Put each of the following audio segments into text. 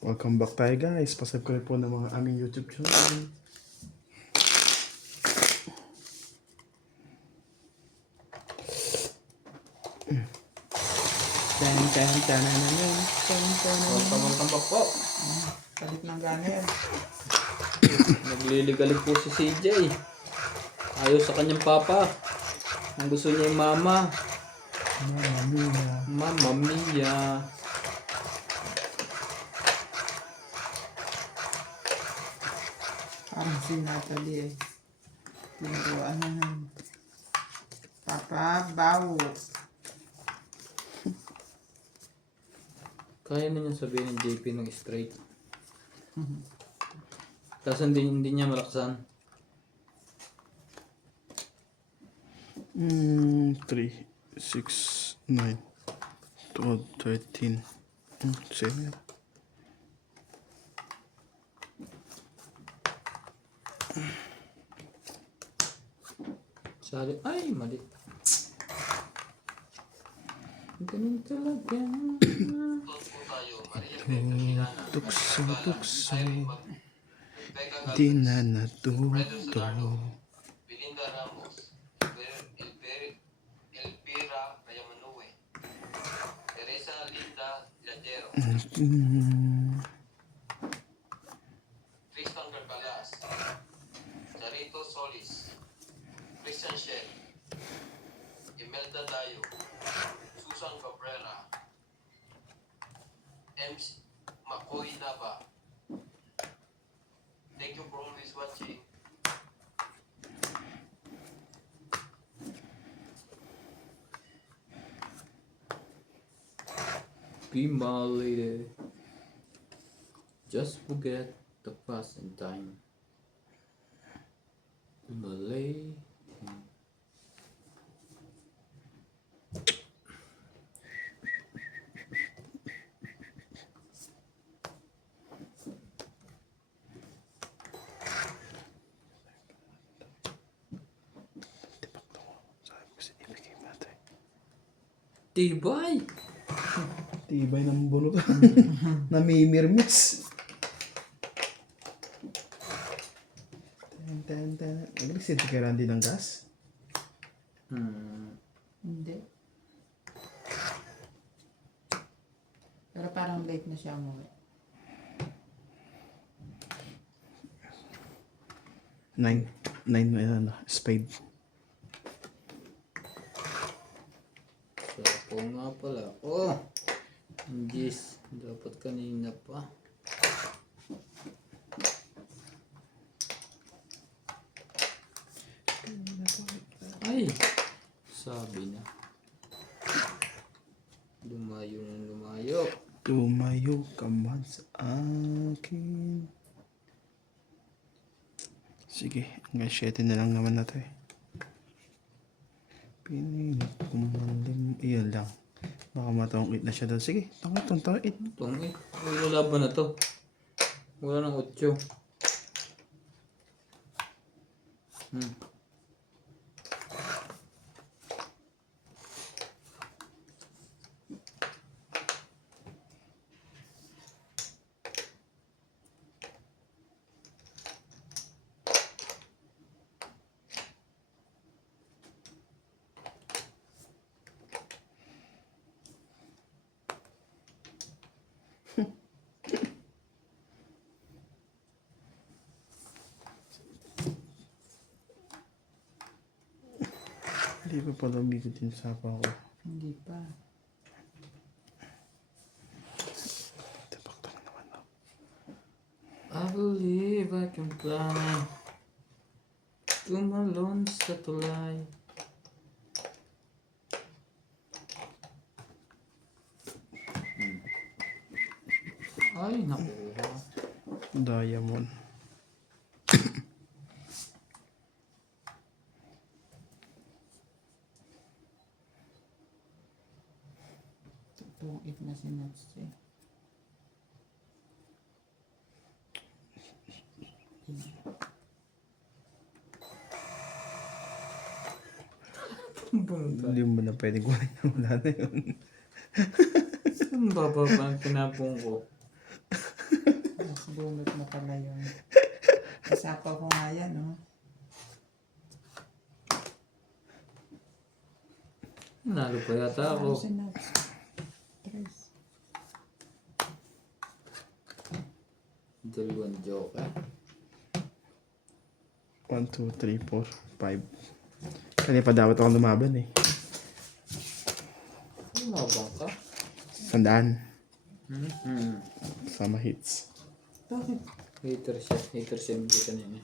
Welcome back tayo guys. Pasubscribe po ng mga aming YouTube channel. Welcome back po. Palit ng gana yan. Nagliligalig po si CJ. Ayaw sa kanyang papa. Ang gusto niya yung mama. Mamma mia. Mamma mia. Parang si Natalie eh. Tinuruan na ng Papa Bawo. Kaya na niya sabihin ng JP ng straight. Kasi hindi niya malaksan. 3, 6, 9, 12, 13. Same yan. Sali. Ay, mali. Ganun talaga. Tukso, tukso. Di na natuto. Belinda Ramos, Elvira Rayamanue, Teresa Linda Lladero, Tristan Garbalas, Charito Solis, Christian Shell, Imelda Dayo, Susan Cabrera, Ems Makoy Nava. Thank you for always watching. Be my lady. Just forget the past and time. Malay. Tibay! Tibay ng bulok. Namimirmix. Nag-reset kay Randy ng gas? Hindi. Pero parang late na siya umuwi. 9 spade. So, ako nga pala. Oh! Jeez, dapat kanina pa. Ay! Sabi na. Lumayo ng lumayo. Tumayo ka man sa akin. Sige, hanggang 7 na lang naman na to eh. Pinilit kumalim. Iyan lang. Baka matungkit na siya doon. Sige, tungkit. Tungit. Wala ba na to? Wala ng 8. Hindi pa pala bigot yung sapa ko. Hindi pa. Tapak naman no? I believe I can fly. Tumalon sa tulay. Ay, nakuha. Diamond. Tungit na si Nancy. Hindi mo na pwedeng kunin. Wala na yun. Ang baba ba ang tinapong ko? Bunot na pala yun. Kasapaw ko nga yan, no? Nalo pa yata ako. Ano sinabi? Tres. Dalawang joke. 1, 2, 3, 4, 5. Kanina pa dapat akong lumaban eh. Lumabang ka? Tandaan. Hmm. Sama hits. Bakit? Hater siya. Hater siya hindi kanina.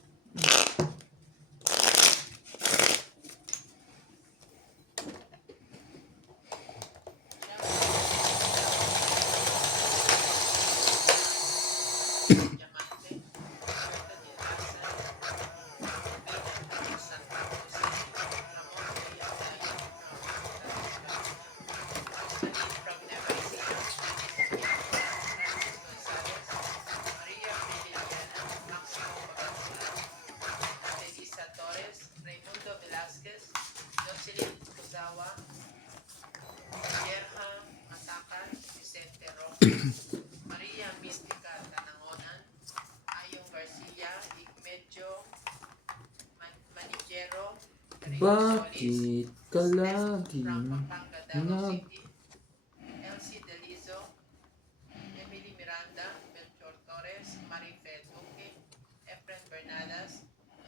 Elisa Torres, Raimundo Velasquez, Jocelyn Kuzawa, Gerham Matakan, Vicente Roque, Maria Mistica Tanangonan, Ayong Garcia, Igmedio Manigero, Rino Solis, Bakit ka lagi from Pampanga, Davao nag... City, Elsie Delizo, Emily Miranda, Melchor Torres, Marife Duque, Efren Bernadas,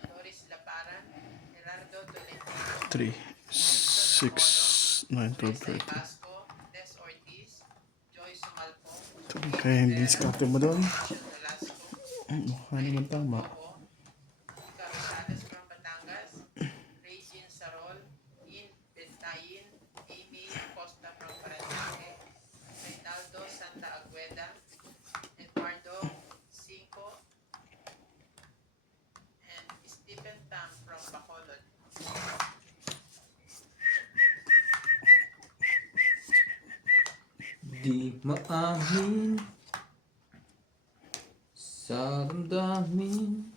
Doris Laparan, Gerardo Tolentino, 3, 6, 9, 12, Teresa 13. Basco, Des Ortiz, Joy Sumalpong, Kaya hindi diskarte mo doon. Michelle Velasco, Mukha naman tama. Bobo, Kika Rosales from Batangas, Regine Sarol, In Bentayin, Amy Costa from Paranaque, Reynaldo Santa Agueda, Eduardo Cinco, and Stephen Tam from Bacolod. Di maamin sa damdamin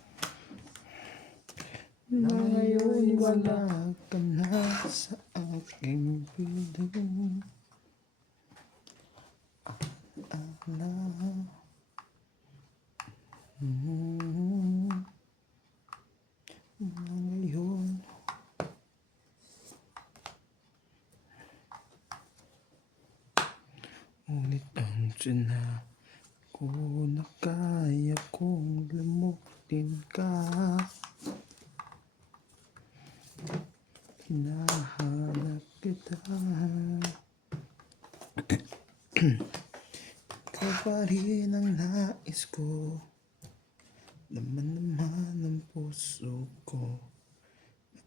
Na ngayon'y wala ka na sa aking piling. Ala. Na ngayon. Ngunit ang tsina ko na kaya kong lamutin ka. Hinahanap kita. Ikaw pa rin ang nais ko. Laman naman ng puso ko.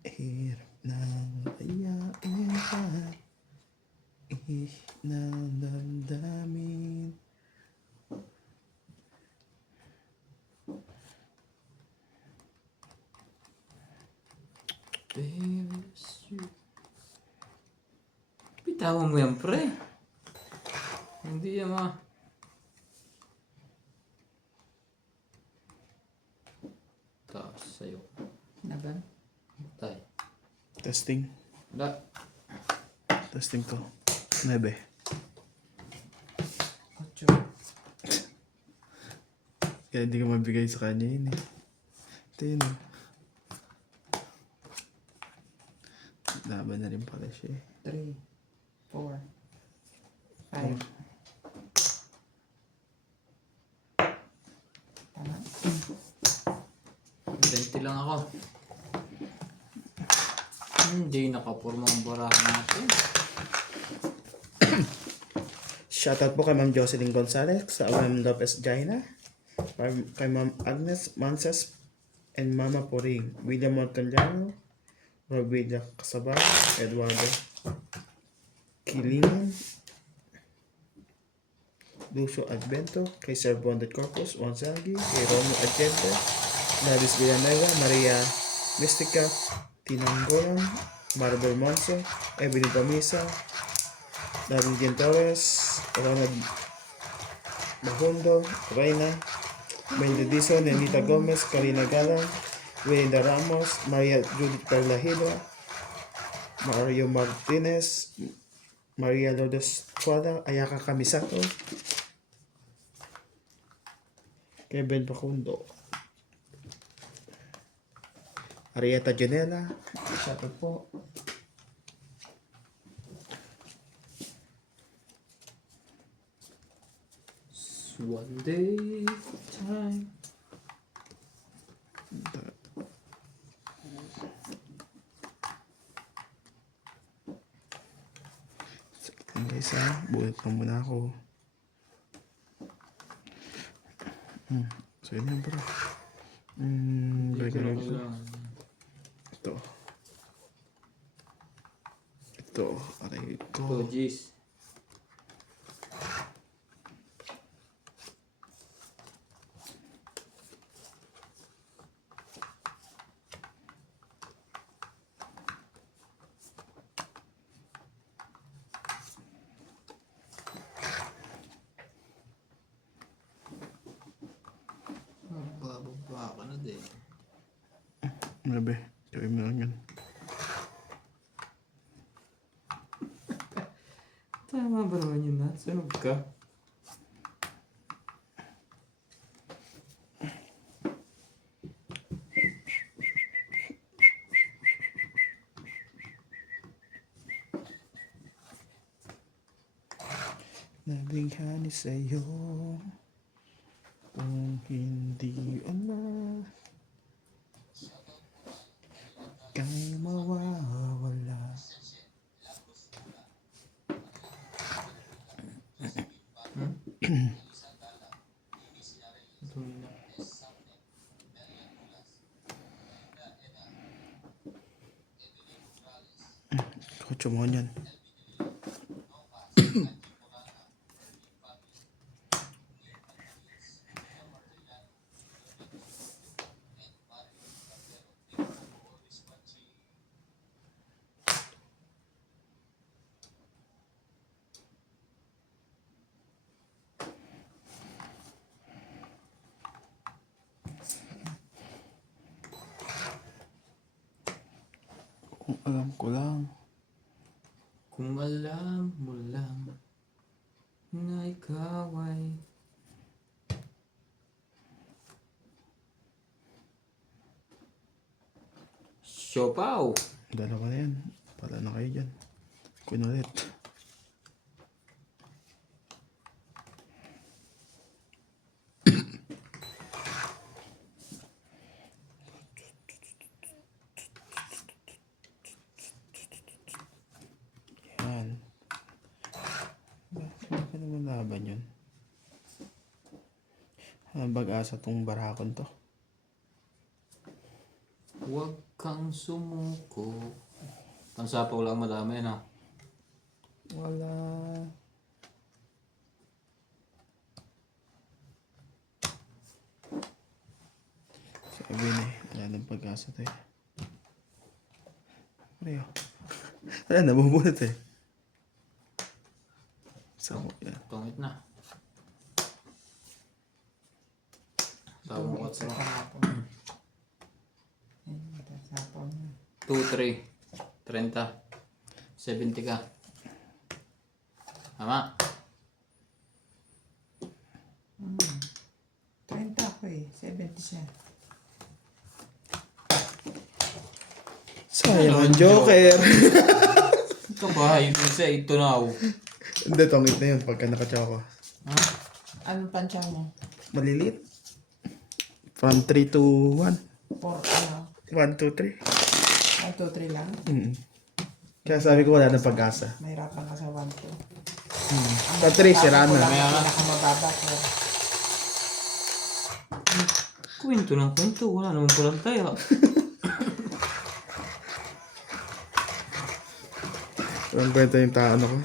Mahirap nang layain ka. Inadamdamin. Baby, sweet. Bitawan mo yan, pre. Hindi yan taas sa'yo. Laban? Tay. Testing. Wala. Testing to. 9. 8. Kaya hindi ko mabigay sa kanya yun eh. Ito yun eh. Laban na rin pala siya eh. 3, 4, 5. Tama? 20 lang ako. Hindi nakapurma ang barahan natin. Shoutout po kay Ma'am Jocelyn Gonzalez sa Ma'am Lopez Jaina, kay Ma'am Agnes Manses and Mama Poring, William Montellano, Robilla Casabal, Eduardo Kilingan, Lucio Advento, kay Sir Bonded Corpus Gonzagi, kay Romo Agente, Gladys Villanueva, Maria Mystica, Tinanggolan, Maribel Monse, Evelyn Camisa, David Jean Torres, Ronald Bahundo, Reyna, Melody Dizon, Nenita Gomez, Karina Galan, Winda Ramos, Maria Judith Perlahida, Mario Martinez, Maria Lourdes Tuada, Ayaka Kamisato, Kevin Facundo. Arieta Janela. Shoutout po. One day time. Yan guys ha. Bulit na muna ako. So yun yun bro. Gagawin ko. Ito. Ito. Aray ko. Oh, jeez. Bababa ka na din. Mabe. Gawin mo lang yun. Tama ba naman yun, Nat? Sunog ka? Nabighani sa'yo kung hindi ala kay mawawala. Kutso mo yan. Kung alam ko lang. Kung alam mo lang na ikaw ay Siopaw! Dalawa na yan. Pala na kayo dyan. Kunulit. Yan. Bakit ka naman laban yun? Bag-asa tong barakon to. Huwag kang sumuko. Pansapaw lang madami na. Wala. Sabi na eh. Wala nang pag-asa tayo. Ano yun? Wala na, bubunot eh. So, yan. Tungit na. Tawag mo Sa sa kahapon. Matasapon na. 2, 3, 30, 70 ka. Tama. 30 ako eh. 70 siya. Sayang ang Joker. Ito ba? Yung isa, ito na ako. Hindi, tongit na yun pagka nakachoko. Ha? Anong pansyaw mo? Malilit. From 3 to 1. 4 ano? 1, 2, 3. 1, 2, 3 lang? Kaya sabi ko wala nang pag-asa. Mahirapan ka sa 1, 2. Sa 3, sira na. Kaya nga. Pinakamababa ko. Kwento ng kwento. Wala naman palang tayo. Walang kwenta yung taon ako.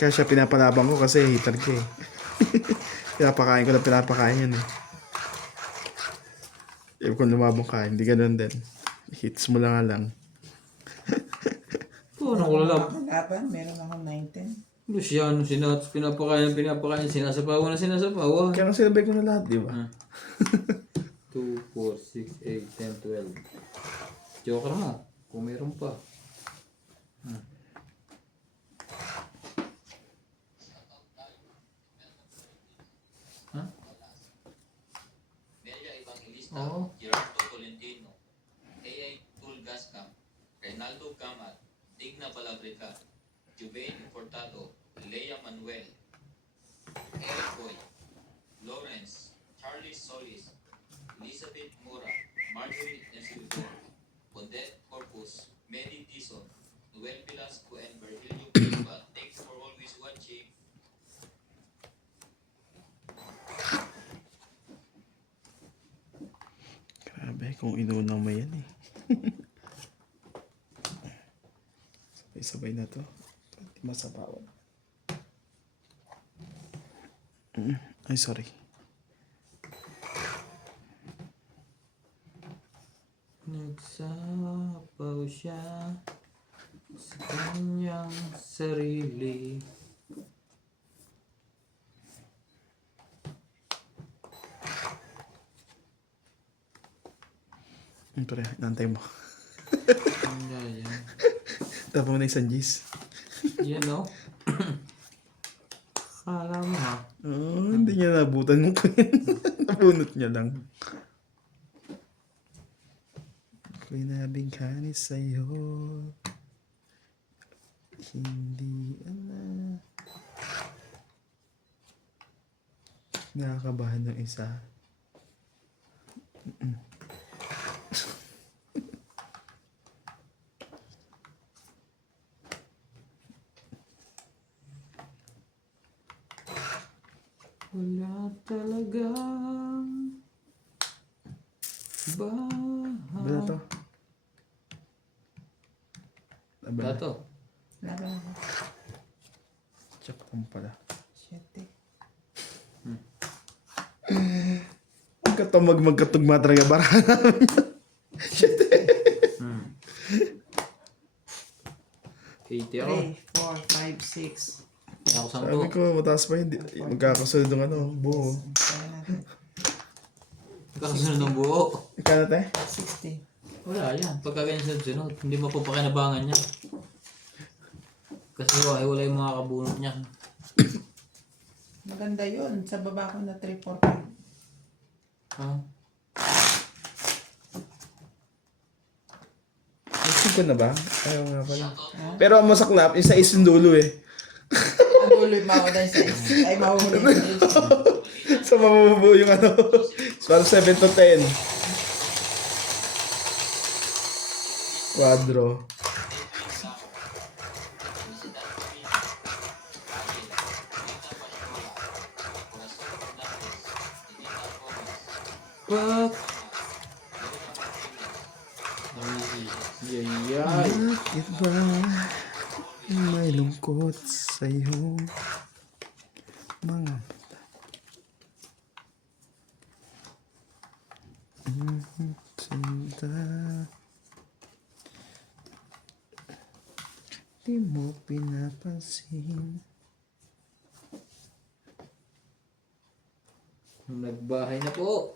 Kaya siya pinapalabang ko kasi hater ka eh. Pinapakain ko na pinapakain yan eh. Kung lumabong ka, hindi ganun din. Hits mo lang nga lang. Ano ko lang. Kalaban, meron akong 19. Luciano, pinapakain, sinasapawan na sinasapawan. Kaya kasi sinabay ko na lahat, di ba? 2, 4, 6, 8, 10, 12. Joker mo, kung meron pa. Bautista, Oo. Gerardo Tolentino, A.I. Tulgascam, Reynaldo Gamat, Digna Balabrica, Juvain Furtado, Lea Manuel, Eric Boy, Lawrence, Charlie Solis, Elizabeth Mora, Marjorie Encilidor, Bondet Corpus, Medi Dizon, Noel Velasco, and Virgilio Silva. Thanks for always watching. Grabe, kung inuuna mo yan eh. Sabay-sabay na to. Hindi masabawan. Ay, sorry. Nagsapaw siya sa kanyang sarili. Pre, nantay mo. Ano yan? Tapos mo na isang G's. You know? Kala mo ha? Oh, hindi niya nabutan ng queen. Nabunot niya lang. Ako'y nabigani sa'yo. Hindi alam. Nakakabahan ng isa. Wala talagang bahay. Ba na to? Aba Wala na. to. Laro ako. Check mo pala. Shit eh. Magkatugma talaga barahan namin. Hmm. 80 ako. 3, 4, 5, 6. Ako Sabi 10. ko, mataas pa hindi. Magkakasunod ng ano, buo. Kaya natin. Kasunod ng buo. Ikaw na tayo? 60. Wala yan. Pagka ganyan sunod, hindi mapapakinabangan niya. Kasi wala yung mga kabunot niya. Maganda yun. Sa baba ko na 3, 4, 5. Ha? Isip ko na ba? Ayaw nga pala. Pero ang masaklap, isa isang dulo eh. Maguloy pa ako dahil sa is. Ay, mahuhuli sa is. So mabubuo yung ano. Para 7 to 10. Quadro. What? Ay, yay. Bakit ba may lungkot sa'yo? Mga mata. Sinta. Di mo pinapansin. Nagbahay na po.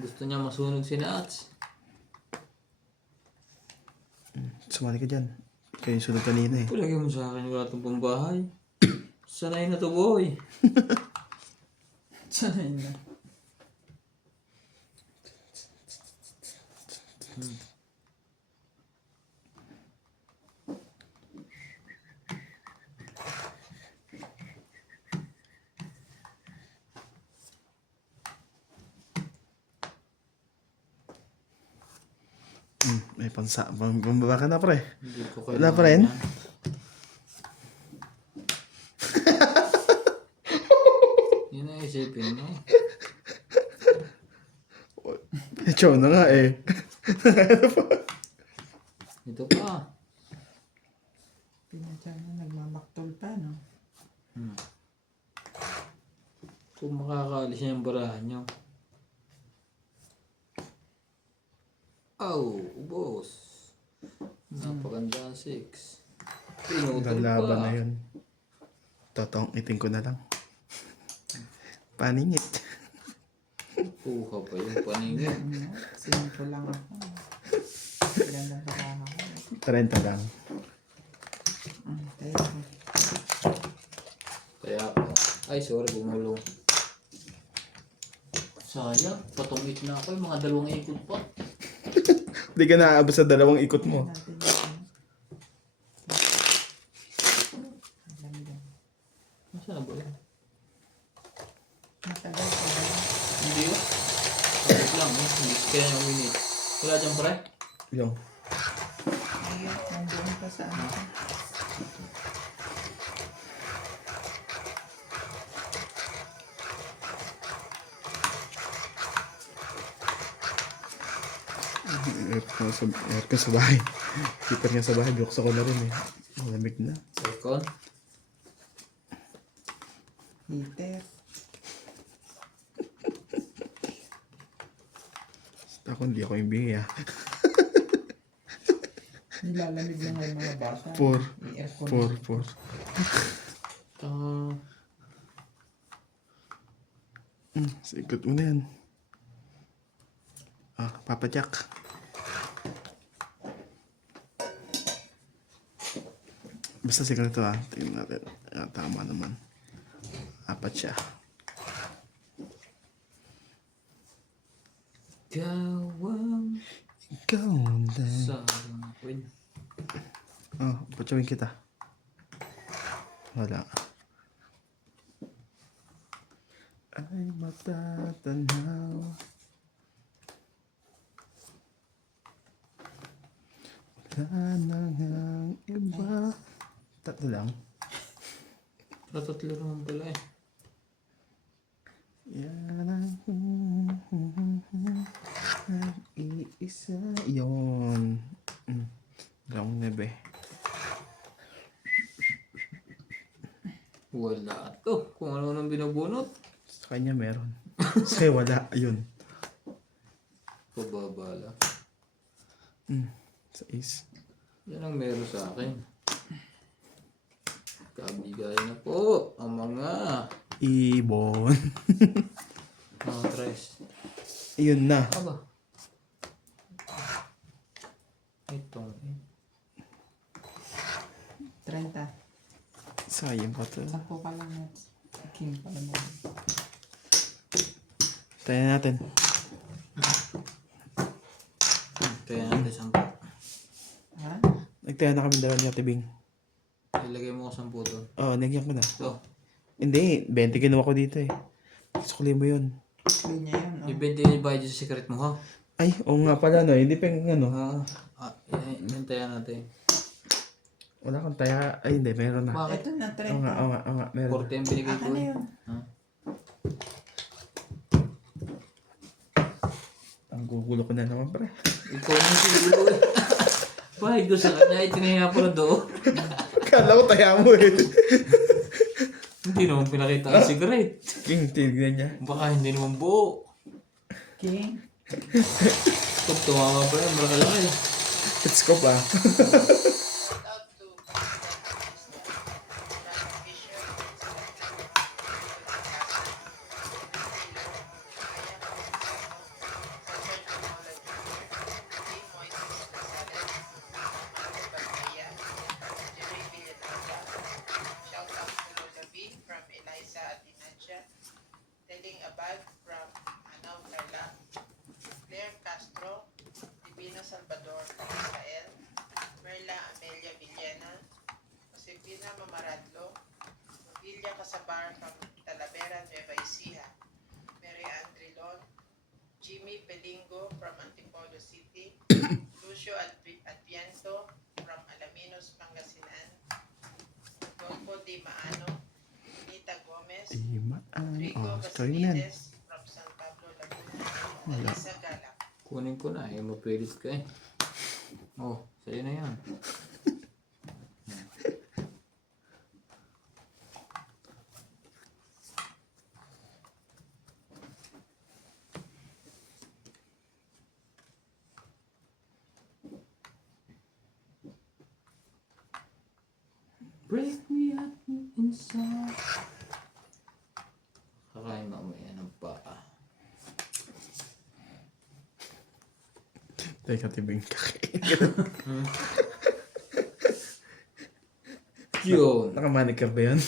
Gusto niya masunog si Nats. Sumali ka dyan. Kayo sunod kanina eh. Palagi mo sa akin, wala itong pambahay. Sanay na to, boy. Sanay na. May pambaba ka na pre. Hindi ko Wala kailangan pa rin? yan. Yun ang isipin mo. Chow na nga eh. Ito pa. Pinatyan na nagmamaktol pa, no? Kung makakaalis niya yung barahan niyo. Oh, boss. Napaganda ang 6. Pinutol Lalaban pa. na yun. Totoong iting ko na lang. Paningit. Puha pa yung paningin. Simple lang ako. Ilan lang baraha ko. 30 lang. Tayo ko. Kaya ako. Ay, sorry, bumulong. Sayang, patungit na ako yung mga 2 ikot pa. Hindi ka naaabot sa 2 ikot mo. Natin yung alam yan. Nasaan na ba yan? Matagal pa ba? Hindi ba? Tapos lang eh. Hindi kaya yung minute. Wala dyan pre? Yung. Ayun, nandoon pa sa ano. Aircon sa bahay. Keeper nga sa bahay. Buksan ko na rin eh. Malamig na. Aircon? Heater. Ako hindi ako yung bingi ah. Nilalamig na nga yung mga basa. Four. Sikot mo na yan. Ah, Papa Jack. Basta sikreto ah. Tingnan natin. Ah, tama naman. Apat siya. Gawang Ikaw din. sarang win. Oh, patsawin kita. Wala. Ay matatanaw. Wala nang ang iba. Tatlo lang. Tatlo naman pala eh. Yan ang iisa. Yun. Lang nebe. Wala to. Kung ano nang binubunot. Sa kanya meron. Sa'yo wala. Ayun. Pababala. Sa is. Yan ang meron sa akin. Kabigay na po ang mga Ibon. tres. Yun na. Aba. Itong 30. Sayang pa to. 10 ka lang na. King pala mo. Tayo natin. kaya natin 10. Ha? Nagtaya na kami dalawa ni Ate Bing. Ilagay mo ko 10 doon. Oo, nagyan ko na. Ito. Hindi, 20 kinuha ko dito eh. Sukli mo yun. Yun niya yun. Yung 20 yung bayad sa secret mo ha. Ay, oo nga pala no. Hindi pa yung ano. Hintayan natin. Wala kang taya. Ay, hindi. Meron na. Bakit? Ito na 30. Oo nga, oo nga, oo nga. Meron 40 yung binigay ko. Ano yun? Ha? Ang gugulo ko na naman, pre. Ikaw na siguro eh. Bahig doon sa kanya, itinahiya ko na doon. Kala ko taya mo eh. Hindi naman pinakita ang cigarette. King, tignan niya. Baka hindi naman buo. King. Kung tumama pa yan, malaki-laki. Let's go pa. Shout out to Dan Fisher, Shout out to Lola B from Eliza Atinacha, Teling Abad from Anaw Carla, Claire Castro, Divino Salvador from Israel, Merla Amelia Villena, Josefina Mamaradlo, Villa Casabar from Talavera, Nueva Ecija, Mary Ann Trilon, Jimmy Pelingo from Antipolo City, Lucio Adviento from Alaminos, Pangasinan, Rodolfo Di Maano, Nita Gomez, Di maan. Rico Oh, story mo na yan. Basilides from San Pablo, Laguna, Wala. Alisa Galak. Kunin ko na, eh, mapilit ka eh. Oh, sa'yo na yan. Break me up inside. Kakain mamaya ng paa. Teka, tibing kaki. Yun. Nakamanig ka ba yun?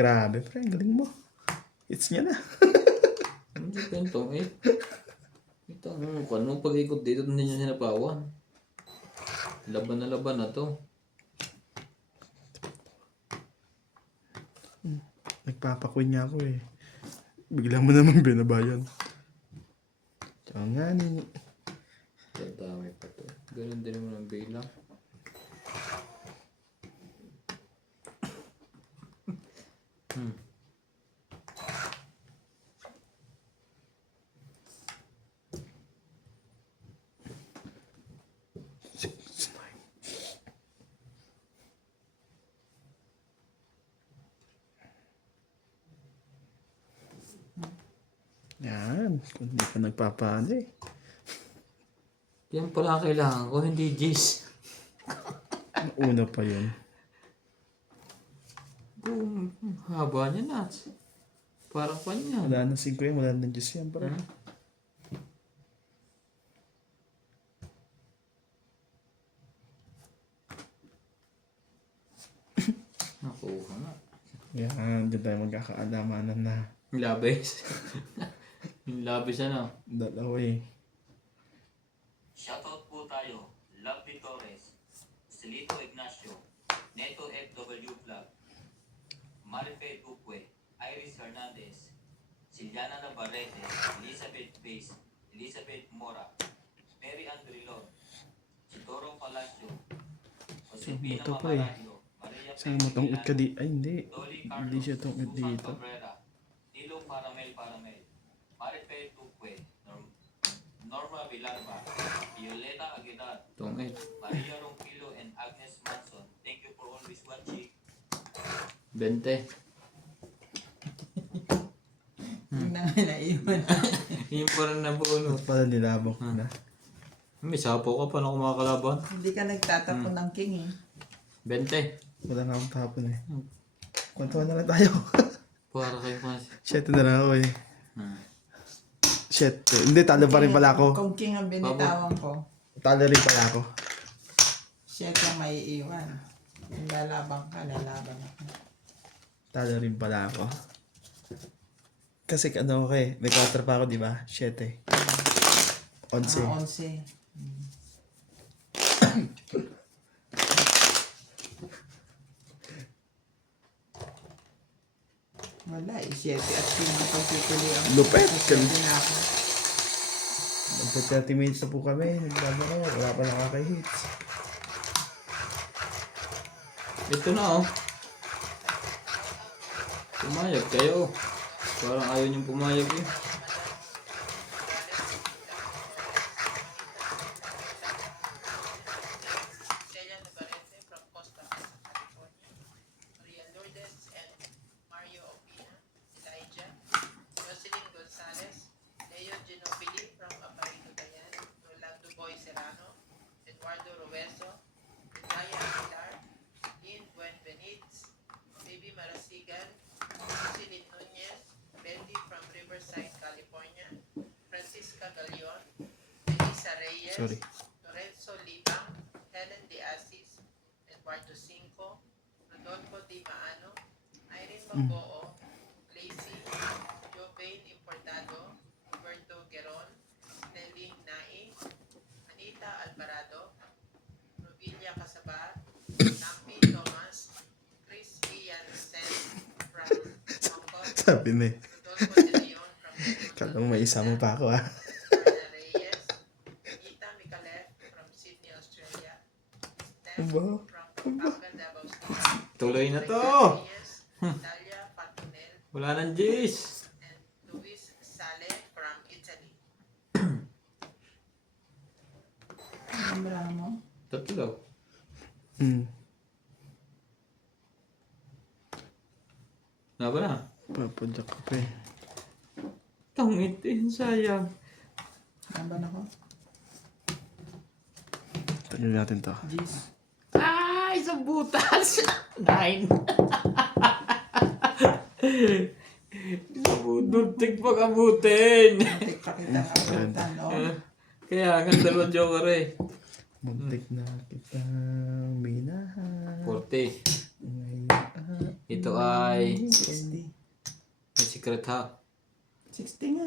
Grabe, pre. Ang galing mo. It's niya na. Ano yung kwentong eh? Ito, ano pag-ikot dito, hindi niya sinapawan. Laban na to. Nagpapakuin niya ako eh. Bigla mo naman binabayan. Tsaka nga ni. Dadami pa to. Ganun din naman ang bilang. Yan. Kung hindi ka nagpapaano eh. Yan pala kailangan ko, hindi G's. Una pa yun. Haba niya na. Parang kanya. Wala na 5 yan. Wala na 10 yan. Pre. Nakuha nga. Yan. Diyan tayo magkakaadamanan na. Yung labis. Yung labis ano. Dalawa eh. Shoutout po tayo. Lovely Torres, Celito Ignacio, Neto FW Vlog, Marife Duque, Iris Hernandez, Siliana Navarrete, Elizabeth Base, Elizabeth Mora, Mary Andrilon, Chitoro Palacio, Josepina Ito pa eh. Mamaradio, Maria Saan mo tungkot ka di? Ay hindi. Dolly Hindi Carlos, siya tungkot Susan dito. Cabrera, Nilo Paramel, Marife Duque, Norma Villalba, Violeta Aguilar, Tungit. Maria Ronquillo, and Agnes Manson. Thank you for always watching. 20. Yung na nga naiwan. Yung parang nabunot. Ba't pala nilabok na? May sapo ka pa na kumakalaban. Hindi ka nagtatapon ng king eh. 20. Wala na akong tapon eh. Kwentuhan na lang tayo. Para kayo kasi. 7 na lang ako eh. 7. Hindi, talo pa rin pala ako. Kung king ang binitawan ko, Talo rin pala ako. siya yung may iwan. Kung lalabang ka, lalaban ako. Talo rin pala ako. Kasi ano ako eh. May counter pa ako, di ba? 7. 11. 11. Wala eh, 7 at 5 ang pagpipili ang Lupet! Sabi na ako. Magpa 30 minutes na po kami. Naglaba kayo. Wala pa nakaka-hits. Ito na oh. Pumayag kayo. Parang ayaw niyong pumayag eh. Celia Navarrete from Costa Mesa, California. Maria Lourdes and Mario Opina, Elijah. Jocelyn Gonzalez, Leo Ginobili from Aparito Bayan, Rolando Boy Serrano, Eduardo Robeso, Raya Aguilar, Lynn Buenveniz, Baby Marasigan, Lucilin Nunez, Betty from Riverside, California, Francisca Galion, Elisa Reyes, Sorry. Lorenzo Libang, Helen De Asis, Eduardo Cinco, Rodolfo Di Maano, Irene Bamboo, Lacey, Jovain Importado, Roberto Geron, Nelly Nai, Anita Alvarado, Robilia Casaba, Nampi Thomas, Chris Ian Sen from Hong Kong, Sabi na eh. Rodolfo De Leon from Kala mo may isa mo pa ako ah. Ana Reyes, Ita Micalef from Sydney, Australia, Steph Aba, from Pampanga, Davao City, Tuloy na to. Reyes, Natalia Patunel, Wala nang G's. and Luis Sale from Italy. Ang mo? Tatlo. Na ba na? Papadyak ka pa eh. Tangit eh, sayang. Laban ako? Tagal natin to. Jeez. Ay, isang butas! 9. Duntik pa kabutin. Tikpa kita nga butan, no? Kaya nga dalawang joker eh. Muntik na kitang minahan. 40. Ngayon Ito ay 60. may secret ha. 60 nga.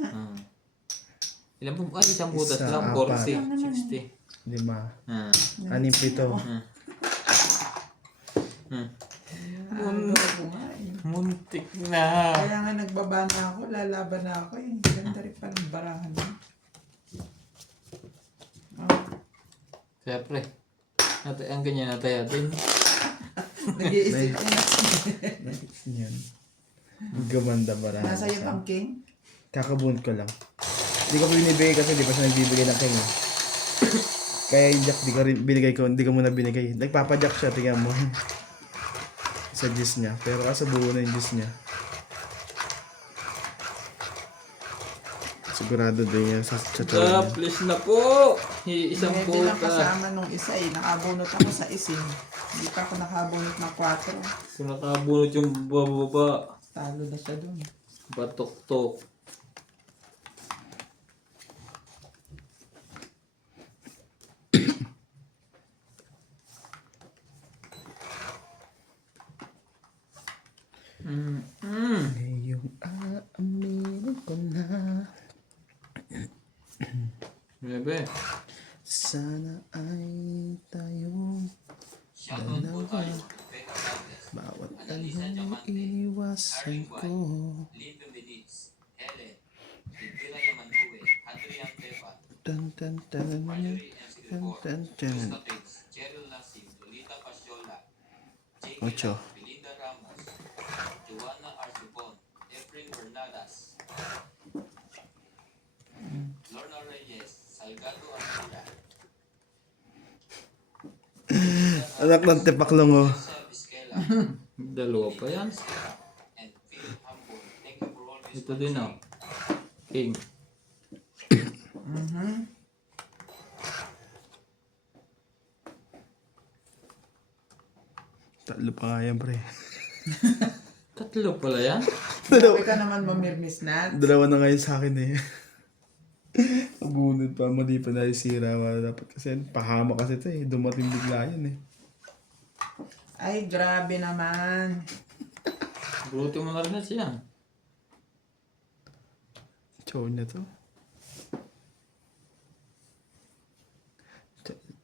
Ilan po? Ay, isang butas Isa, lang. apat. 40, 60. 5. Ah. 6, 7. Ano ko nga eh. Muntik na. Kaya nga nagbaba na ako, lalaban na ako eh. Ganda rin pa ng barahan mo. Oh, Siyempre. Ang ganyan nataya din. nag-iisip ka na. Yan. Gumanda ba rin? Nasa iyo bang king? Kakabunot ko lang. Hindi ko binibigay kasi di pa siya nagbibigay ng king. Kaya yung jack, di ka rin binigay ko, hindi ko muna binigay. Nagpapajack siya, tingnan mo. Sa gis niya. Pero asa buo na yung gis niya. Sigurado din yan sa tutorial. Please na po. Isang Hindi lang butas. kasama nung isa eh. Nakabunot ako sa isin. Hindi pa ako nakabunot ng 4. Kung nakabunot yung bababa. Talo na siya dun. Batok-tok. Ngayong aaminin ko na Bebe. sana ay tayong Shoutout po tayo. Becca Valdez, bawat Annalisa tanong Diamante, iniwasan ko. Lynn Benediz, Helen, Divila Yamanue, Adrian Tepa, Tan tan tan Marjorie M. tan Gribor, tan tan. Justa Pix, Cheryl Lasim, Lolita Pasiola, Jake Ocho. Lam, Belinda Ramos, Joanna Arcibon, Efren Bernadas, Lorna Reyes, Salgado Amira, Anak ng tipaklong oh. Elsa Vizquela, Dalawa pa yan. and Philip Hambon. Thank you for always Ito din oh. King. Tatlo pa nga yan, pre. Tatlo pala yan. Grabe ka naman mamirmis na. Dalawa na ngayon sa akin eh. Bunod pa, mali pa na sira. Wala dapat kasi, pahama kasi ito eh. Dumating bigla yan eh. Ay, grabe naman. Buti mo na rin na siya. Chow niya to.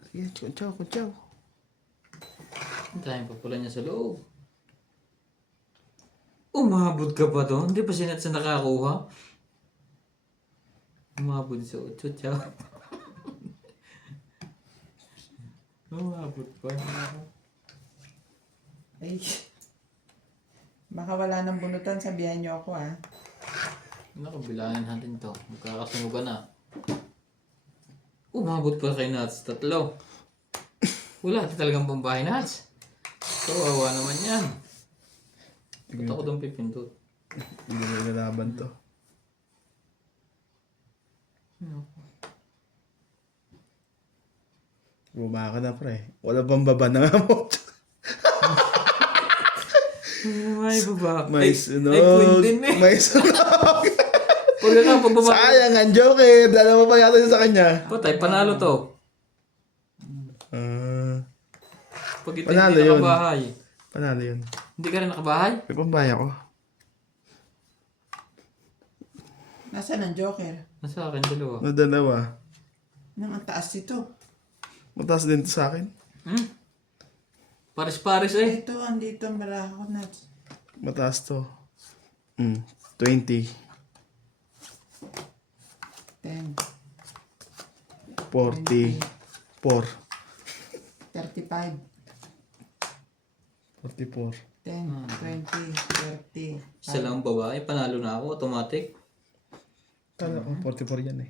Sige, chow. Antayin pa pala niya sa loob. Umabot ka pa doon? Hindi pa sinat sa nakakuha? Umabot sa 8, chow. Umabot pa. Ay. Baka wala nang bunutan, sabihan niyo ako ah. Naku, bilangin natin to. Magkakasunugan na. Umabot pa kay Nats. 3. Wala talagang pambahay Nats. Kawawa naman yan. Ba't ako doon pipindot? Hindi na nalaban to. Bumaka na pre. Wala bang baba na nga mo? May baba. May Ay, sunog. Queen din eh. May sunog. Pag ka pababa. Sayang, ang joke eh. Dalawa pa yata yun sa kanya. Patay, panalo to. Pag ito Panalo hindi yun. nakabahay. Panalo yun. Hindi ka rin nakabahay? May pambaya ko. Nasaan ang joker? Nasa akin, dalawa. Na dalawa. Nang ang taas ito. Mataas din to sa akin. Paris-paris eh. Ito, andito ang baraha ko na. Mataas to. 20. 10, 40. 4. 35, 44. 10, 20, 30. Isa lang babae, panalo na ako, automatic. Kala ko 44 yan eh.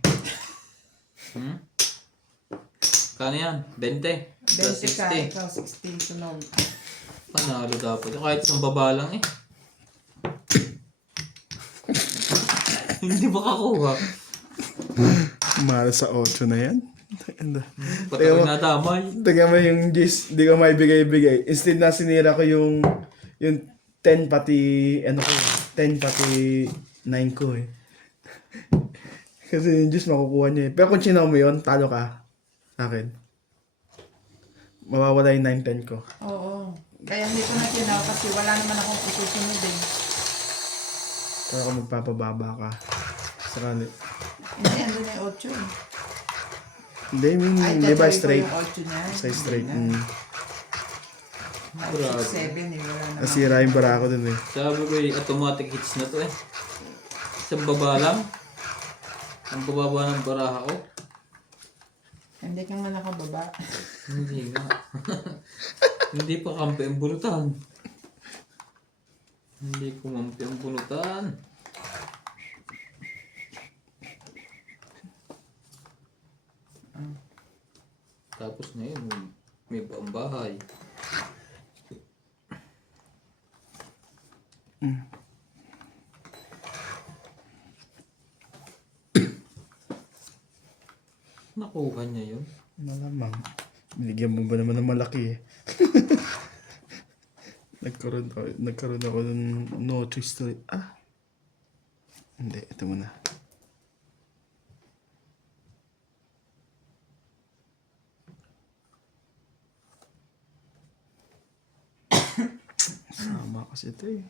Kano yan? 20? Plus 20 ka, 60. ikaw 16 tunog. Panalo dapat. Kahit isang baba lang eh. Hindi makakuha. Mahal sa 8 na yan. Patawag na damay. Tingnan mo yung gis, di ko maibigay-bigay. Instead na sinira ko yung 10 pati, 10 pati 9 ko eh. Kasi yung juice makukuha niya eh. Pero kung chinaw mo yun, talo ka. Sa akin. Mawawala yung 9-10 ko. Oo. Kaya hindi ko na tinaw kasi wala naman akong isusunod eh. Kaya ka magpapababa ka. Sakali. Hindi, andun na yung 8 eh. Hindi, Ay, di ba tatuloy ko straight? yung 8 niya. Sa straight. Hindi na. Mm. 7 eh, wala naman. Nasira yung bara ko dun eh. Sabi ko automatic hits na to eh. Isang baba lang. Ang bababa ng baraha ko. Hindi ka nga nakababa. Hindi nga. Hindi pa kampi ang bunutan. Hindi kumampi ang bunutan. Tapos ngayon, may buong bahay. Nakuha niya yun. Malamang. Binigyan mo ba naman ng malaki eh. nagkaroon ako ng no twist to it. Ah. Hindi, ito muna. Sama kasi ito eh.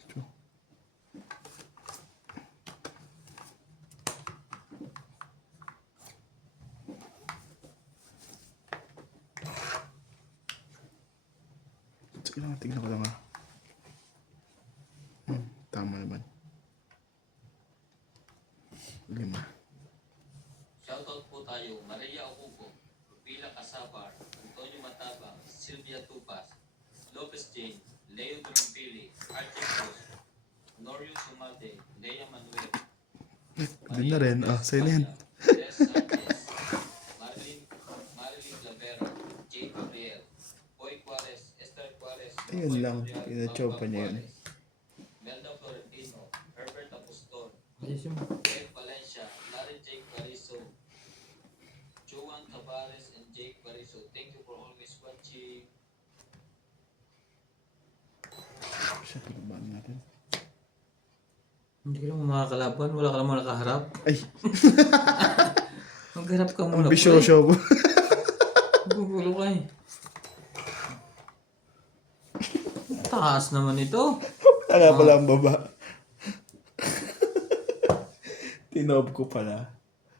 Ito. Sige lang, tignan ko lang ah. Tama naman. 5. Shoutout po tayo, Maria Ocupo, Rupila Casabar, Antonio Matabang, Sylvia Tupas, Lopez Jane, Leo Dumpili, Archie Cruz, Norio Sumate, Lea Manuel, Din na rin. Ah, sa'yo na yan. Des Sanchez, Marilyn Clavero, Jane Gabriel, Boy Juarez, Esther Juarez, Ayun Boy lang, Gabriel, pinachopa Papa niya yun. Juarez, Melda Florentino, Herbert Apostol, Ayos yung Dave Valencia, Larry Jake Carizo, Joan Tavares and Jake Carizo. Thank you for always watching. Siya, pagabaan natin. hindi ka naman makakalaban. Wala ka naman nakaharap. Ay, Magharap ka muna. ambisyoso ko. Gugulo ka eh. Taas naman ito. Wala pala ang baba. Tinob ko pala.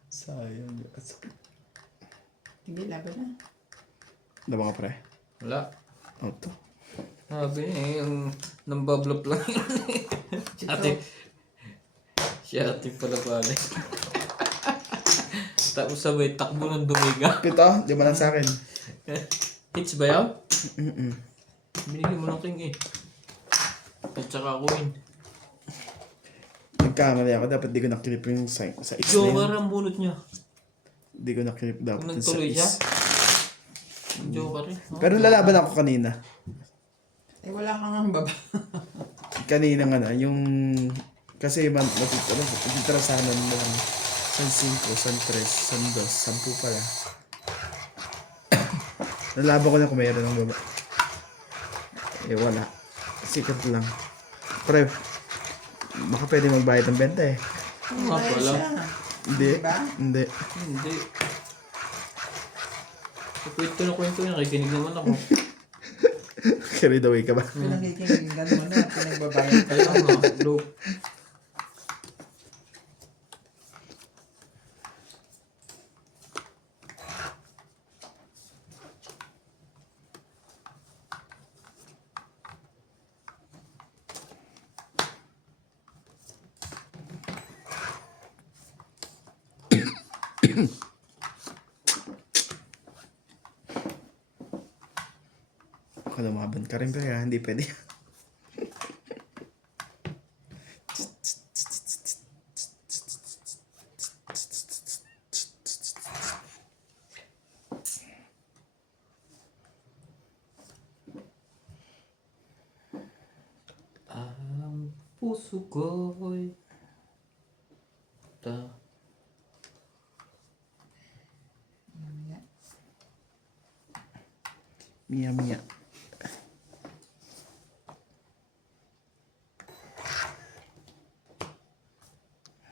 Sayang. Sige, laban na. Diba ka pre? Wala. Oh, to. Sabi niya eh, yung nambablop lang yun. Siya pala pala. Tapos sabay takbo ng dumiga. Pito, di ba lang sa akin? Hits ba yan? Mm-mm. Binili mo ng king eh. At saka queen. Nagkamali ako. Dapat di ko nakilip yung sa Joker X-Men. ang bunot niya. Di ko nakilip dapat Kung yung sa nagtuloy siya. X. Joker eh. Pero lalaban ako kanina. Eh, wala kang ang baba. Kanina nga na, yung... Kasi matitirasanan mo lang. San 5, San 3, San 2, 10 pala. Nalaban ko na kung mayroon ng baba. Eh wala. Secret lang. Pre, baka pwede magbayad ng benta eh. Nga pala. Hindi. Diba? Hindi. Hindi. Kwento na kwento yan. Kikinig naman ako. Carried away ka ba? Pinakikinggan mo na, pinagbabayad ka Kaya lang. nga. Low. Baka lumaban ka rin kaya hindi pwede. Ang puso ko'y Mia Mia.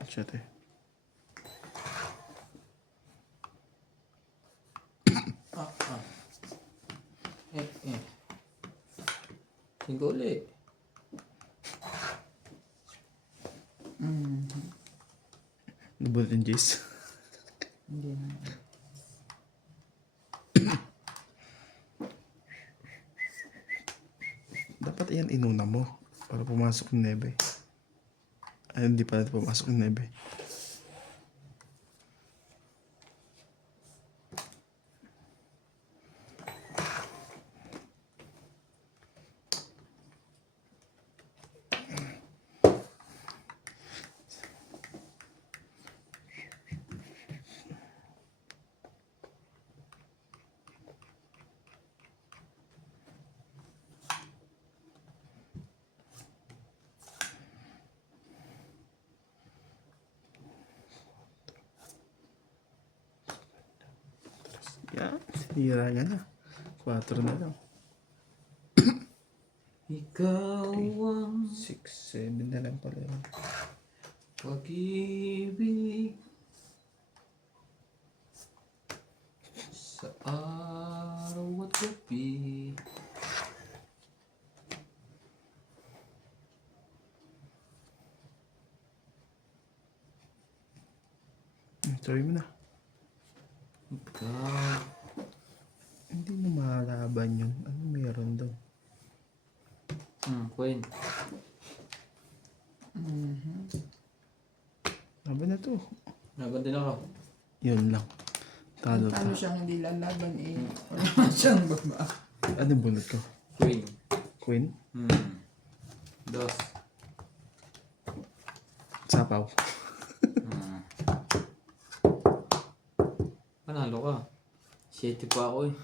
Chat eh. 5 ulit. Nabunot yung Jace. Hindi na. Dapat yan inuna mo para pumasok yung nebe. Ay, hindi pala pumasok yung nebe. Yan, hira ka na. 4 na lang. Ikaw ang 6, 7 na lang pala yun. pag-ibig sa araw at gabi. Try mo na. Ikaw. Hindi mo mahalaban yun. Ano meron doon? Queen. Laban na to. Laban din ako. Yun lang. Talo Paano ka. siyang hindi lalaban eh? Wala naman siyang baba. Anong bunot ko? Queen. Queen? Dos. Sapaw. Panalo ka. 7 pa ako eh.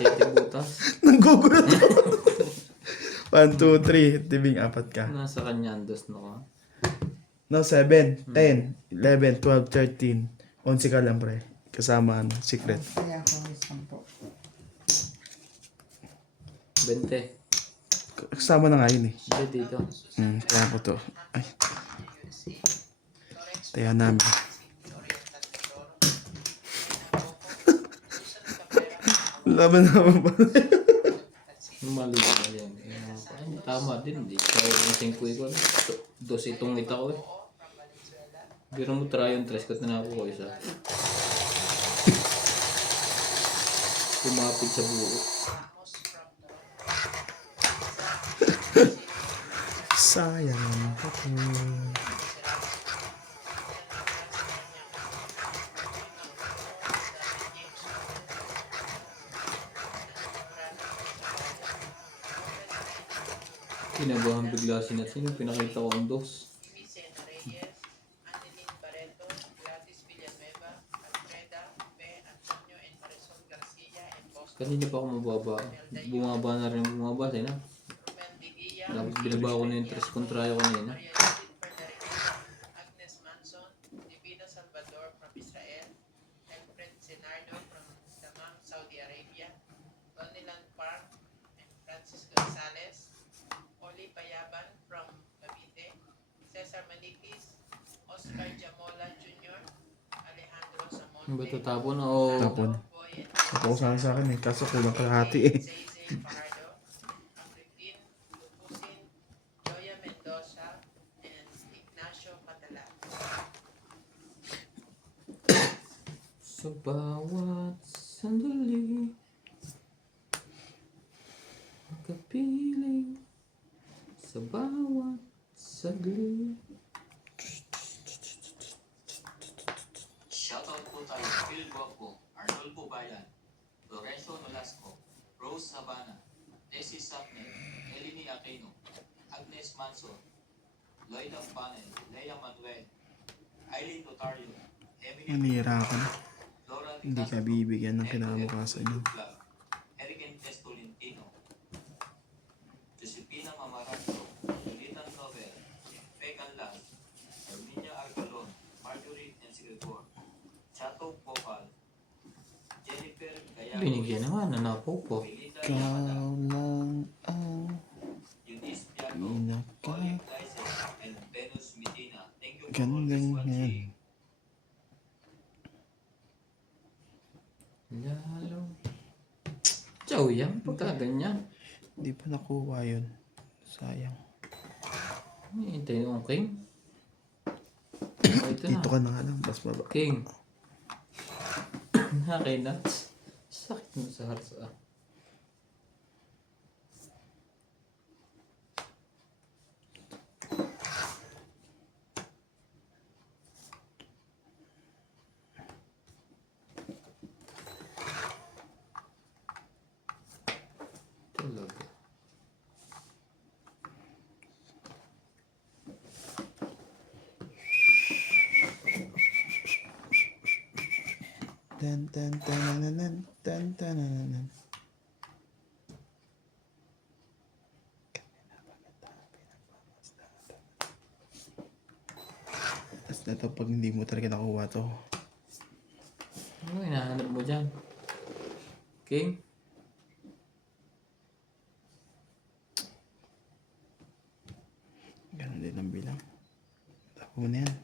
7 butas. Nanggugulat ako. 1, 2, 3. Tibing 4 ka. Nasa kanya ang dos na ka. No, 7, 10, 11, 12, 13. 11 ka lang, pre. Kasama ano, secret. Kaya ako isang po. 20. Kasama na nga yun eh. Hindi dito. Kaya ko to. Ay. Taya namin. Laban naman pa. Yung mali na yan. Tama din. Hindi siya yung 5 ko. Dos itong ita ko eh. Biro mo try yung 3 ko na ako ko isa. Kumapit sa buo. Sayang ako. Kinabahan bigla sinat. Sino pinakita ko ang dos? Vicena Reyes, Annelyn Barreto, Gladys Villanueva, Alfreda, P. Antonio, and Marisol Garcia, and Bosco Kanina pa ako mababa. Bumaba na rin bumaba. Sa'yo na. Romel Digia, Tapos binaba ko na yung 3 kontra ko kanina. Maria Judith Ferderica, Agnes Manson, Divina Salvador from Israel, Alfred Senardo from Dammam, Saudi Arabia, Donilan Park, and Francis Gonzalez, Oli Payaban from Cavite, Cesar Manitis, Oscar Jamola Jr., Alejandro Samonte, Ano ba ito tapon o? Tapon. Boy and Nakukusahan sa akin eh. Kaso kulang kalahati eh. Zay Fajardo, Agripin Lupusin, Joya Mendoza, and Ignacio Catala. Sa bawat sandali makapiling sa bawat saglit. Shoutout po tayo Phil Guapo, Arnolfo Bayan, Lorenzo Nolasco, Rose Havana, Tessie Sapner, Eleni Aquino, Agnes Manson, Lloyd Panel, Lea Manuel, Eileen Notario, Emily Manira ka na. Laura Hindi ka bibigyan ng kinabukasan yun. Eric Tolentino, Josepina Mamaranto, Litan Novel, Pecan Las, Herminia Argalon, Marjorie and Sigregor, Chato Popal, Jennifer Gayano, Binigyan naman, nanapaw po. Melinda Ikaw lang ang Eunice Piago, pinaka Olive Dyson, and Venus Medina. Thank you for gandang always watching. yan. Lalo. Chow yan, pagka ganyan. Hindi pa nakuha yun. Sayang. Hintayin mo, King. Ito Dito na. ka na nga lang. Bas baba. King. Okay na. Sakit mo sa heart ah. Talaga. Tan tan tanananan, tan tanananan. Tapos na to pag hindi mo talaga nakuha to. Ano hinahanap mo dyan? King? Ganun din ang bilang. Tapo mo na yan.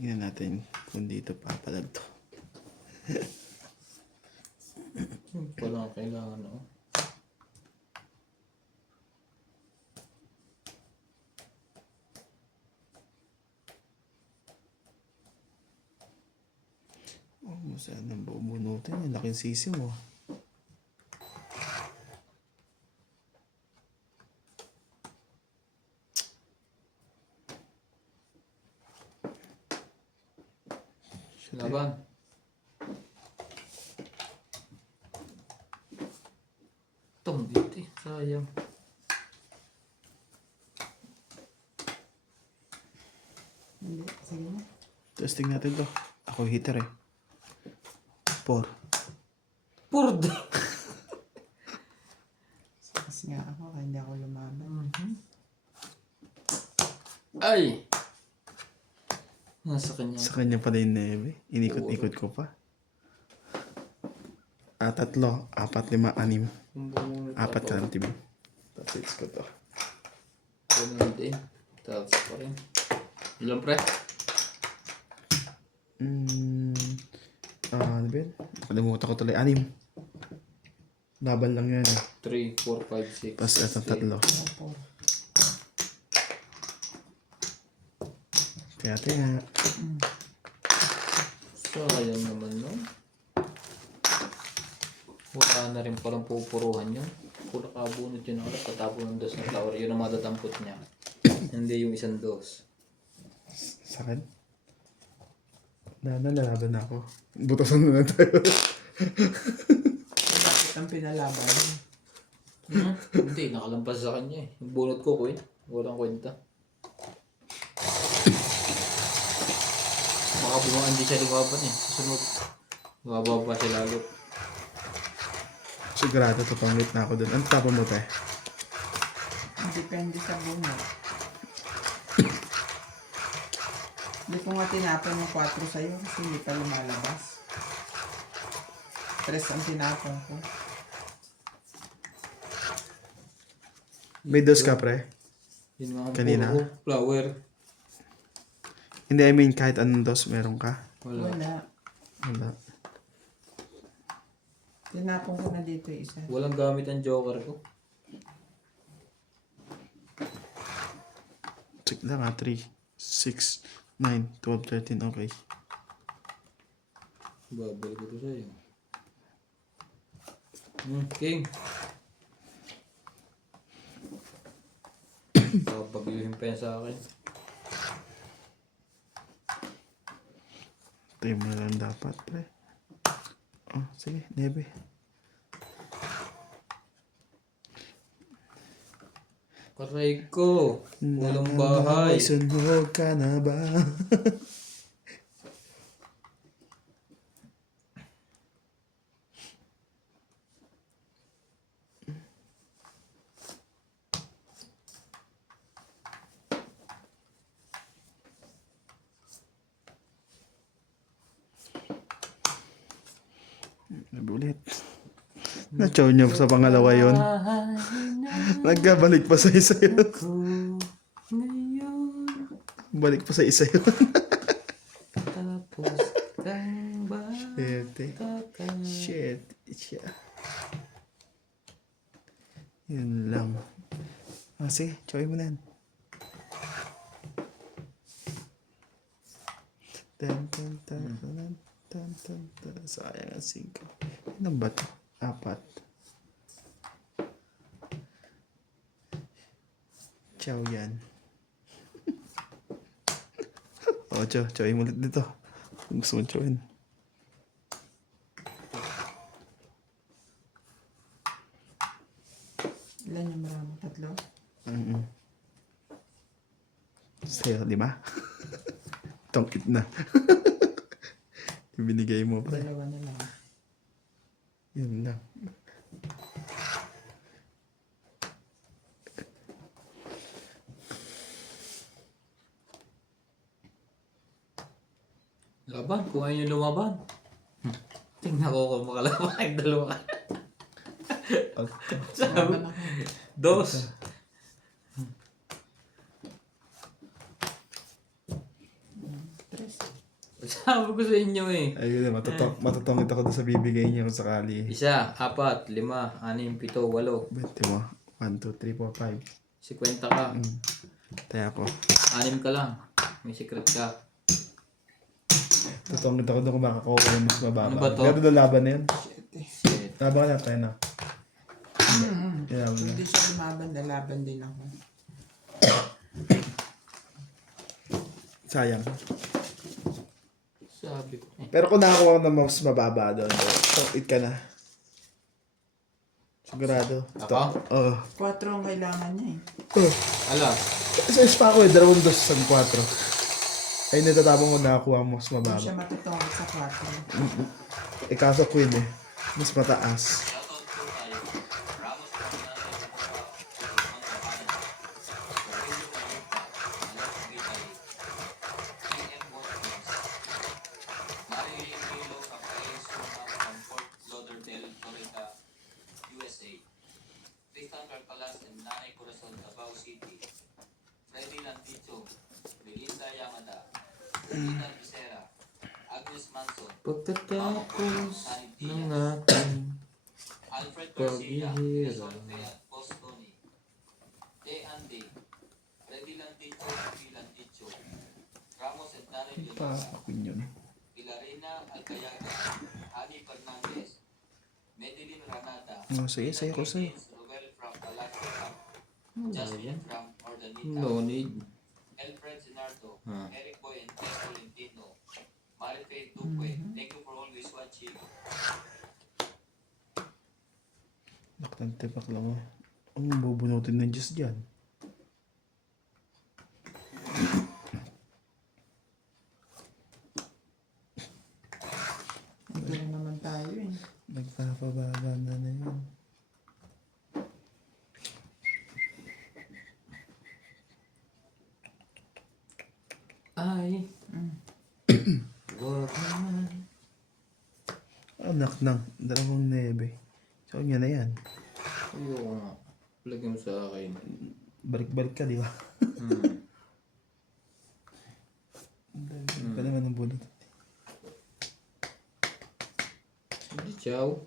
Tingnan natin kung dito papalag to. Yung pala ang kailangan oh. Oh, saan ang bubunutin yan? Laking sisi mo. Laban. Itong dito eh. Sayang. Hindi, sige na. Testing natin to. Ako hitter eh. 4. Purd! Kasi nga ako, kaya hindi ako lumaban. Ay! Nasa kanya. Sa kanya pala yung neve. Inikot-ikot ko pa. 3, 4, 5, 6. 4 ka ng team. Tapos ko to. Ganun din. Tapos pa rin. Ilan pre? Ano ba yun? Nakalimutan ko tuloy. 6. Laban lang yan eh. 3, 4, 5, 6. Tapos itong 3. Opo. Kaya nga. Sayang naman no? Wala na rin palang pupuruhan yun. Kung nakabunod yun ako, katapon ng dos ng flower, yun ang matatampot niya. Hindi yung isang dos. Sa akin? Nalalaban na ako. Butasan na tayo. Bakit ang pinalaban? Hindi, nakalampas sa kanya eh. Yung bunot ko, kuy. Walang kwenta. Baka bumaan di siya lumaban eh. Susunod. Mababa siya lalo. Sigurado to pangit na ako dun. Ano tapon mo tayo? Depende sa bunga. Hindi ko nga tinapon yung 4 sa'yo kasi hindi ka lumalabas. 3 ang tinapon ko. May dos ka pre? Yun nga ang Kanina? puro ko. Flower. Hindi, I mean kahit anong dos meron ka. Wala. Wala. Wala. Tinapon ko na dito yung isa. Walang gamit ang joker ko. Check lang ha. 3, 6, 9, 12, 13. Okay. Babalik ko to sa'yo. King. Papagyuhin pa yan sa akin. Tayo mo na lang dapat pre. Oh, sige. Nebe. Karay ko. Walang bahay. Sunog ka na ba? Nabulit. Na-chow niyo sa pangalawa yun. Nagkabalik pa sa isa yun. Ngayon. Balik pa sa isa yun. Tapos kang Shit. baka. Shit. Siya. Yun lang. Sige, try mo na yan. Tan. Sayang ang 5. Ano ba ito? 4. Chow yan. Chow mo ulit dito. Kung gusto mo chowin. Ilan yung marami? 3? Sa'yo, 5? Tongkit na. Yung binigay mo pa. 2 na lang. Yun lang. Laban, kung ayaw nyo lumaban. Tingnan ko kung makalaban kayong dalawa. Sabi, Laban ako. 2. Sabi ko sa inyo eh. Ayun, matutongit ako doon sa bibigay niya kung sakali. 1, 4, 5, 6, 7, 8. 20 mo. 1, 2, 3, 4, 50 ka. 5. Tayo ako. 6 ka lang. May secret ka. Tutongit ako doon kung makakuha ko yung mas mababa. Ano ba to? Gano'n doon laban na yun? Shit. Laban ka na, tayo na. Kailangan na. Hindi siya lumaban, lalaban din ako. Sayang. Sabi ko eh. Pero kung nakakuha ko ng mas mababa doon, it ka na. Sigurado. Ako? Oo. 4 ang kailangan niya eh. Ala. Sa ispa ko eh, 2 sa 4. Ay, natatapang ko nakakuha mo mas Hindi mababa. siya matutungkot sa 4. Kaso queen eh. Mas mataas. Shoutout po tayo. Ramos from Nanay Zamora, Rodrigo Mayuta, Alex Vitay, PM Boston, Marilyn Milo Rafael Suma from Fort Lauderdale, Florida, USA. Tristan Carcalas and Nanay Corazon, Davao City. Freddy Lanticho, Melinda Yamada, Regina Becerra, Agnes Manson, Pagkatapos ng ating Alfred Garcia, Paghihirap. Resorte at Bostoni. Jay Andy, Freddy Lanticho, P. Lanticho, Ramos and Nanay Leonosa, Queen yun. Pilarina Alcayaga, Ani Fernandez, Medellin Ranata, Sige, sa'yo ko sa'yo. Ruel from Palacio, Justin from Ordanita, No need. Alfred Sinardo, Ah. Eric Boy and Tess Tolentino, Marife Duque, thank you for always watching. Naktante bakla mo. Ang bubunutin ng Diyos dyan. Ito na naman tayo eh. Nagpapababa na yun. Ay. Wag naman. Anak ng 2 So, yan na yan. Ayoko nga. Lagyan mo sa akin. Balik-balik ka, di ba? Balik ka naman ng bulot. Hindi, chow.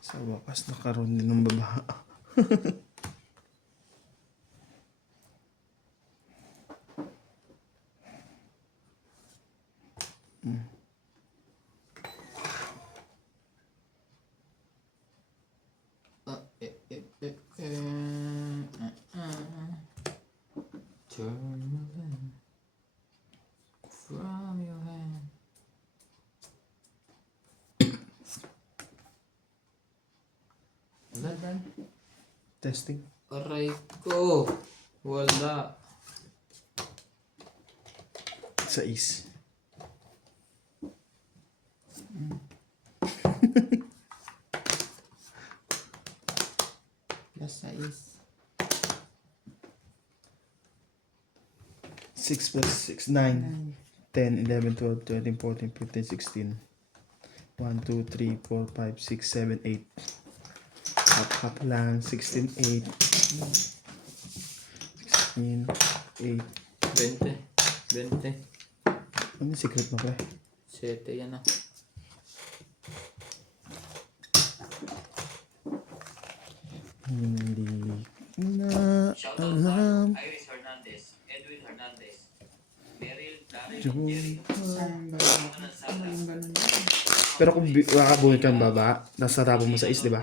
Sa wakas, nakaroon din ng baba. Turn your hand from your hand. Laban. Testing. Aray ko. Wala. Sa is. Plus 6. 6 plus 6, 9, 10, 11, 12, 13, 14, 15, 16. 1, 2, 3, 4, 5, 6, 7, 8. Hap lang. 16-8. 16-8. 20. 20. Ano yung secret mo, pre? 7 yan ah. Hindi na Shoutout alam. tayo, Iris Hernandez, Edwin Hernandez, Meryl, Darren, Yung- Jerry, Sayang ba yung ganun? Pero kung makakabuhay kang baba, nasa tapo mo sa is, di ba?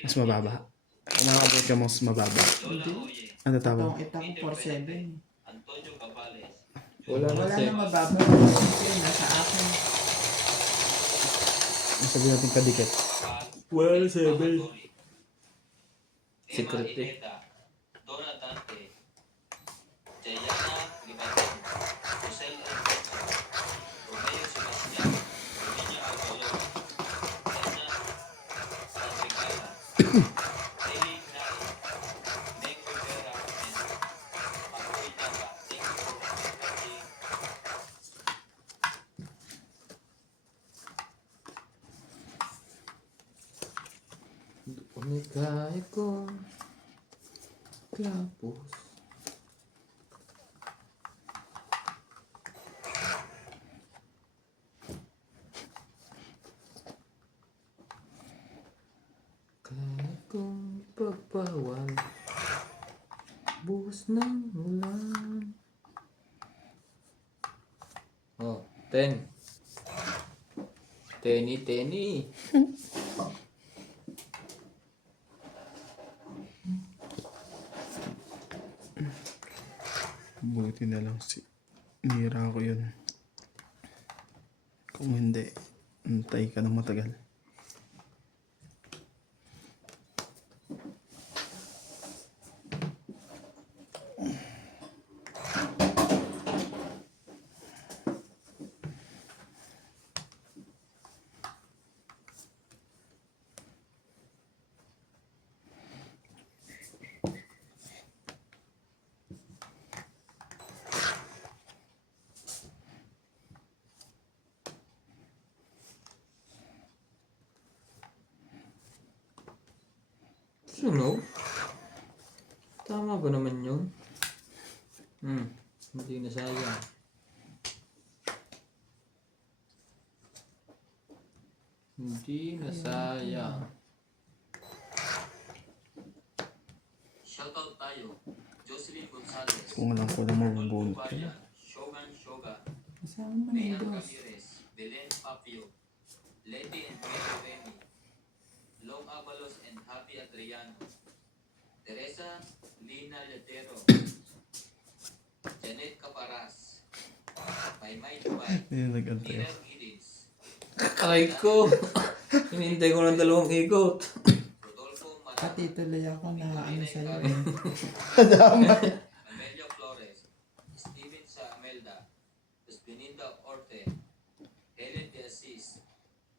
Mas mababa. Kung makakabuhay ka mas mababa. Lola Oye, Ano tawag? Itong ita ko 4-7. Antonio Cabales, Wala na Wala sex. na mababa. Kasi nasa akin. Masabi natin kadikit. Wala na Tori, Secret Emma eh. Ineta, Donna Dante, Jayana Libaton, Rosel Alfonso, Romeo Sebastian, Romina Alvalo, Edna Alvegala, Eileen Nai, Meg Rivera, and Makoy Naga. Thank you for watching. Umikay ko. Klapos. Kaya kong pagpawal. Buhos ng ulan. Oh, 10. Tenny. Buti na lang si nira ko yun. Kung hindi, antay ka ng matagal. Sunog? Tama ba naman yun? Hindi na sayang. Hindi na sayang. Shoutout tayo, Jocelyn Gonzalez, Kung alam ko lang mabubunot ka. Bayan, Shogun Shoga, Kasama mo na Mayan yung dos. Ramirez, Belen Papio, Lady and Pedro Remy, Long Avalos and Happy Adriano, Teresa Lina Ladero, Janet Caparas, Maymay Dubai, Ayun, nag-antay. Miriam Giddins, Aray ko! Hinintay ko ng 2 ikot. Rodolfo Pati Marata, tuloy ako na ano sa'yo eh. Amelia Flores, Steven Sa Amelda, Beninda Orte, Helen De Assis,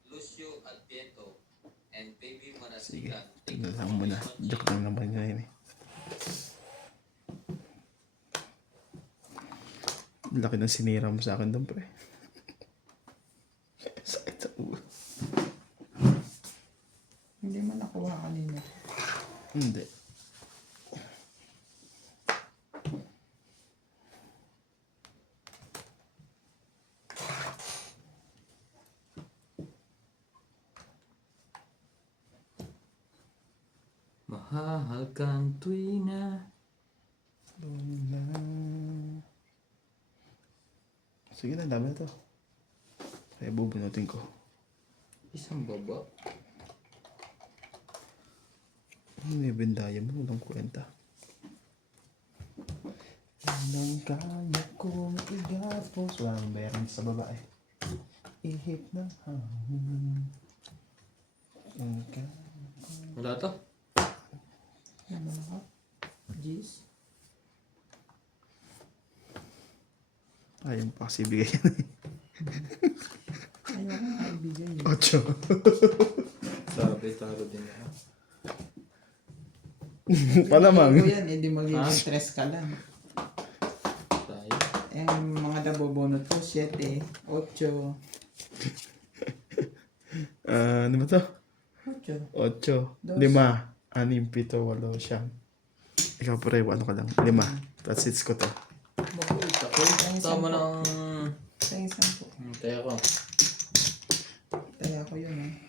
Lucio Adviento, and Baby Marasigan. Thank you Tignan lang muna. Joke lang naman yun eh. Laki ng sinira mo sa akin doon, pre. Sakit sa ulo. Hindi mo nakuha kanina. Hindi. Mahal kang tuwi na. Sige na, dami na to. Kaya bubunutin ko. Isang baba. Ano yung bendaya mo? Walang kwenta. Anong kaya kong igapos? Walang bayaran sa babae. Ihip ng hangin. Ang Wala to. Ano ka? Jeez. Ayaw pa kasi bigay yan eh. Ayaw ko nga ibigay eh. 8. Sabi, taro din ako. Palamang. Kung yan, edi magiging stress ka lang. Tayo. Yung mga nabubunot ko, 7, 8. Ano ba to? 8, Dos. 5, 6, 7, 8, 9. Ikaw pre, ano ka lang? 5. That's it ko to. Makulit ako. Tama ng... Sa isang po. Teka ko. Kaya ko yun